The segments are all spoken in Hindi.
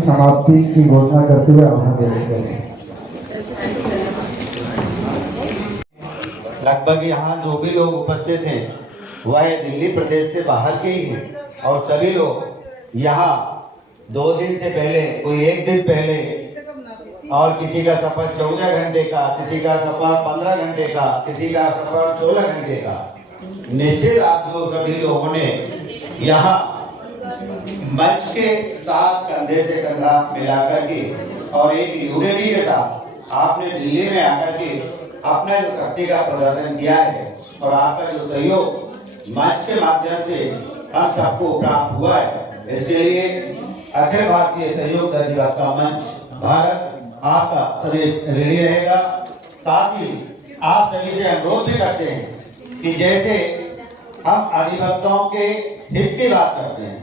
समाप्ति की घोषणा करते हुए आह्वान देते हैं। लगभग यहाँ जो भी लोग उपस्थित हैं वह दिल्ली प्रदेश से बाहर के ही हैं और सभी लोग यहाँ 2 दिन से पहले, कोई 1 दिन पहले, और किसी का सफर 14 घंटे का, किसी का सफर 15 घंटे का, किसी का सफर 16 घंटे का। निश्चित आप जो सभी लोगों ने यहाँ मंच के साथ कंधे से कंधा मिलाकर के और एक यूनिटी के साथ आपने दिल्ली में आकर के अपना जो शक्ति का प्रदर्शन किया है और आपका जो सहयोग मंच के माध्यम से हम सबको प्राप्त हुआ है, इसके लिए अखिल भारतीय सहयोग अधिवक्ता मंच भारत आपका सदैव ऋणी रहेगा। साथ ही आप सभी से अनुरोध भी करते हैं कि जैसे हम अधिवक्ताओं के हित की बात करते हैं,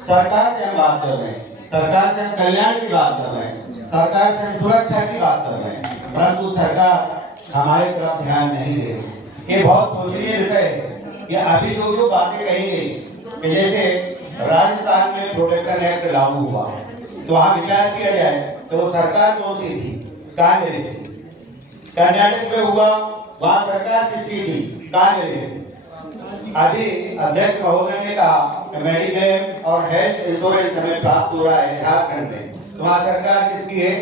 सरकार से हम बात कर रहे हैं, सरकार से हम कल्याण की बात कर रहे हैं, सरकार से हम सुरक्षा की बात कर रहे हैं, परंतु सरकार हमारे तरफ ध्यान नहीं दे रही। ये बहुत सोचनीय विषय है कि अभी जो बातें कही गई कि जैसे राजस्थान में प्रोटेक्शन एक्ट लागू हुआ तो वहाँ विचार किया जाए तो सरकार कौन सी थी? कांग्रेस थी। कर्नाटक में हुआ, वहाँ सरकार किसकी थी? कांग्रेस थी। अभी अध्यक्ष महोदय ने कहा मेडिक्लेम और हेल्थ इंश्योरेंस हमें प्राप्त हो रहा है झारखंड में, तो वहाँ सरकार किसकी है?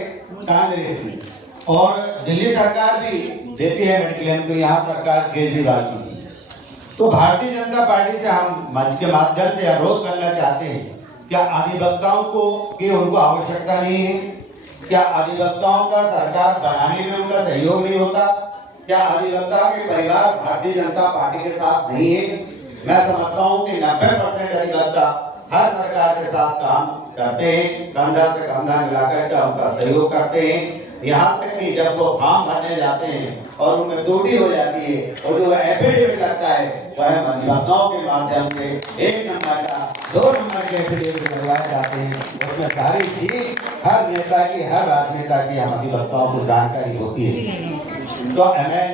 कांग्रेस की। और दिल्ली सरकार भी देती है मेडिक्लेम, तो यहाँ सरकार केजरीवाल की। तो भारतीय जनता पार्टी से हम मंच के माध्यम से अनुरोध करना चाहते हैं, क्या अधिवक्ताओं को की उनको आवश्यकता नहीं है? क्या अधिवक्ताओं का सरकार बनाने में उनका सहयोग नहीं होता? क्या अधिवक्ता के परिवार भारतीय जनता पार्टी के साथ नहीं है? मैं समझता हूँ कि 90% अधिवक्ता हर सरकार के साथ काम करते हैं, कंधा से कंधा मिलाकर के उनका सहयोग करते हैं। यहाँ तक कि जब वो फॉर्म भरने जाते हैं और उनमें त्रुटि हो जाती है और जो एफिडेविट लगता है वह अधिवक्ताओं के माध्यम से 1 नंबर का 2 नंबर के एफिडेविट लगवाए जाते हैं। उसमें सारी चीज हर नेता की, हर राजनेता की हम अधिवक्ताओं को जानकारी होती है। तो मैं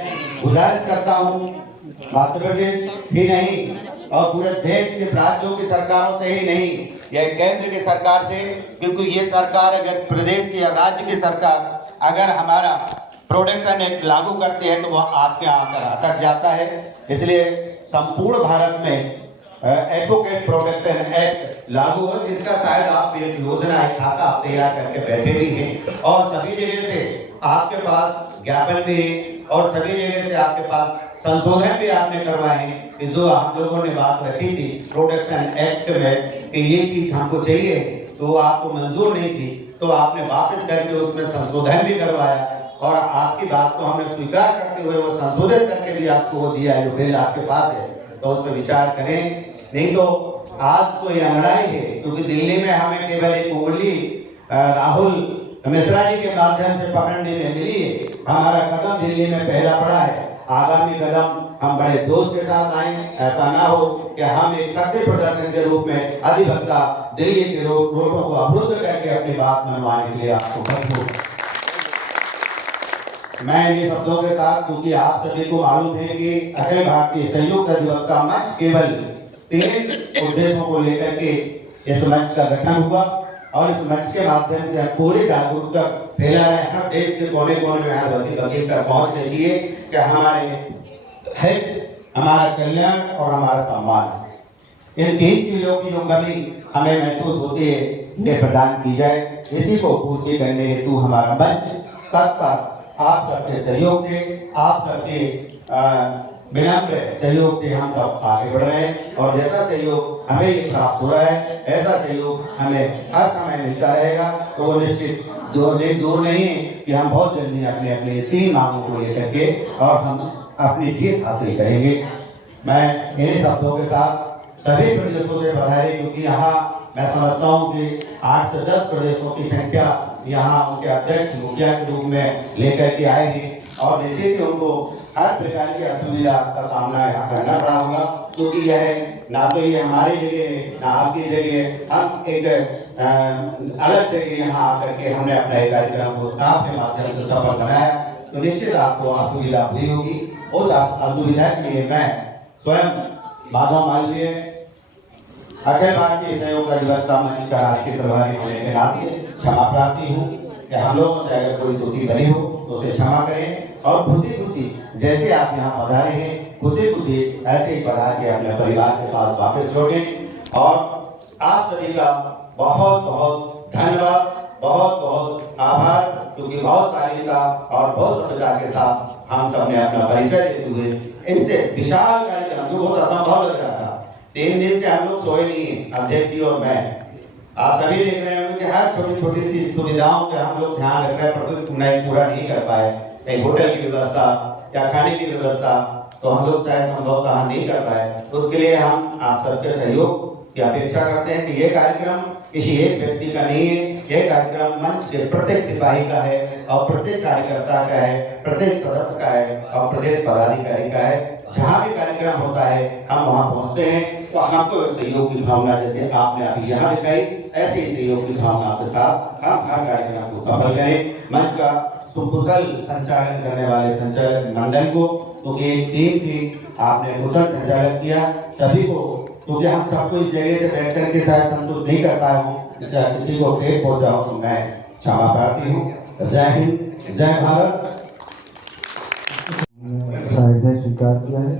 गुजारिश करता हूँ मध्य प्रदेश ही नहीं और पूरे देश के राज्यों की सरकारों से ही नहीं, यह केंद्र की सरकार से, क्योंकि ये सरकार अगर प्रदेश की या राज्य की सरकार अगर हमारा प्रोटेक्शन एक्ट लागू करती है तो वह आपके आकर अटक जाता है। इसलिए संपूर्ण भारत में एडवोकेट प्रोटेक्शन एक्ट लागू हो, जिसका शायद आप एक योजना, एक खाता आप तैयार करके बैठे भी हैं और सभी जगह से आपके पास ज्ञापन भी है और सभी जगह से आपके पास संशोधन भी आपने करवाए हैं कि जो हम लोगों ने बात रखी थी प्रोटेक्शन एक्ट में कि ये चीज हमको चाहिए तो आपको मंजूर नहीं थी, तो आपने वापस करके उसमें संशोधन भी करवाया और आपकी बात को हमने स्वीकार करते हुए वो संशोधन करके भी आपको वो दिया है, जो बिल आपके पास है, तो उस पर विचार करें। नहीं तो आज तो ये लड़ाई है, क्योंकि दिल्ली में हमें केवल एक उंगली राहुल मिश्रा जी के माध्यम से पकड़ने में मिली है। हमारा कदम दिल्ली में पहला पड़ा है, आगामी कदम हम बड़े जोश के साथ आए। ऐसा ना हो कि हम एक सत्य प्रदर्शन के रूप में अधिवक्ता दिल्ली के रोडों को अवरुद्ध करके अपनी बात मनवाने के लिए आपको मजबूर। मैं ये शब्दों के साथ, क्योंकि आप सभी को मालूम है कि अखिल भारतीय संयुक्त अधिवक्ता मंच केवल 3 उद्देश्यों को लेकर के इस मंच का गठन हुआ और इस मंच के माध्यम से पूरी जागरूकता फैला रहे, हर देश के कोने कोने में हर वकील तक पहुंचना चाहिए कि हमारे हित, हमारा कल्याण और हमारा सम्मान, इन 3 चीजों की जो कमी हमें महसूस होती है ये प्रदान की जाए। इसी को पूर्ति करने हेतु हमारा मंच तत्पर आप सबके सहयोग से, आप सबके विनम्र सहयोग से हम सब आगे बढ़ रहे हैं और जैसा सहयोग हमें ये प्राप्त हो रहा है ऐसा सहयोग हमें हर समय मिलता रहेगा। तो वो निश्चित दूर नहीं है कि हम बहुत जल्दी अपने अपने 3 मांगों को लेकर के और हम अपनी जीत हासिल करेंगे। मैं इन्हीं शब्दों के साथ सभी प्रदेशों से बधाई, क्योंकि यहाँ मैं समझता हूँ कि 8 से 10 प्रदेशों की संख्या यहाँ उनके अध्यक्ष मुखिया के रूप में लेकर के आए हैं और निश्चित ही उनको हर प्रकार की असुविधा का सामना यहाँ करना पड़ा होगा, क्योंकि यह ना तो ये हमारी जगह ना आपकी जगह, हम एक अलग जगह यहाँ आकर के हमने अपना एक कार्यक्रम को आपके माध्यम से सफल बनाया, तो निश्चित आपको असुविधा हुई होगी। उस असुविधा के लिए मैं स्वयं माधव मालवीय अखिल भारतीय सहयोग अधिवक्ता मंच का राष्ट्रीय प्रभारी होने के नाते क्षमा प्रार्थी हूँ कि हम लोगों से अगर कोई त्रुटि बनी हो तो उसे क्षमा करें और खुशी खुशी जैसे आप यहाँ पधारे हैं खुशी खुशी ऐसे ही पधार के अपने परिवार के पास वापस लौटें। और आप सभी का बहुत बहुत धन्यवाद, बहुत बहुत आभार, क्योंकि बहुत शालीनता और बहुत सभ्यता के साथ हम सब ने अपना परिचय देते हुए इनसे विशाल कार्यक्रम जो बहुत असंभव लग रहा था, 3 दिन से हम लोग सोए नहीं, अध्यक्ष जी और मैं, आप सभी देख रहे होंगे कि हर छोटी छोटी सी सुविधाओं का हम लोग ध्यान रख रहे हैं, पर पूरा नहीं कर पाए। एक होटल की व्यवस्था या खाने की व्यवस्था तो हम लोग शायद संभवतः नहीं कर पाए। तो उसके लिए हम आप सबके सहयोग की अपेक्षा करते हैं कि ये कार्यक्रम किसी एक व्यक्ति का नहीं है, ये कार्यक्रम मंच के प्रत्येक सिपाही का है और प्रत्येक कार्यकर्ता का है, प्रत्येक सदस्य का है और प्रदेश पदाधिकारी का है। जहाँ भी कार्यक्रम होता है हम वहाँ पहुँचते हैं, तो हमको सहयोग की भावना जैसे आपने अभी यहाँ दिखाई, ऐसे ही सहयोग की भावना के साथ हम हर कार्यक्रम को सफल करें। मंच का सुकुशल संचालन करने वाले संचालक मंडल को, क्योंकि टीम भी आपने कुशल संचालन किया, सभी को, क्योंकि हम सबको इस जगह से बैठ करके शायद संतुष्ट नहीं कर पाया हूँ, इससे किसी को ठेक पहुँचा हो तो मैं क्षमा प्रार्थी हूँ। जय हिंद, जय भारत। साहित्य स्वीकार किया है।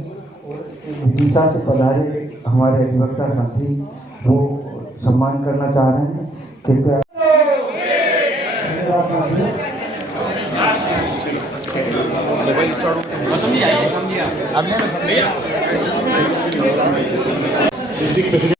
विदिशा से पधारे हमारे अधिवक्ता साथी वो सम्मान करना चाह रहे हैं, कृपया। मोबाइल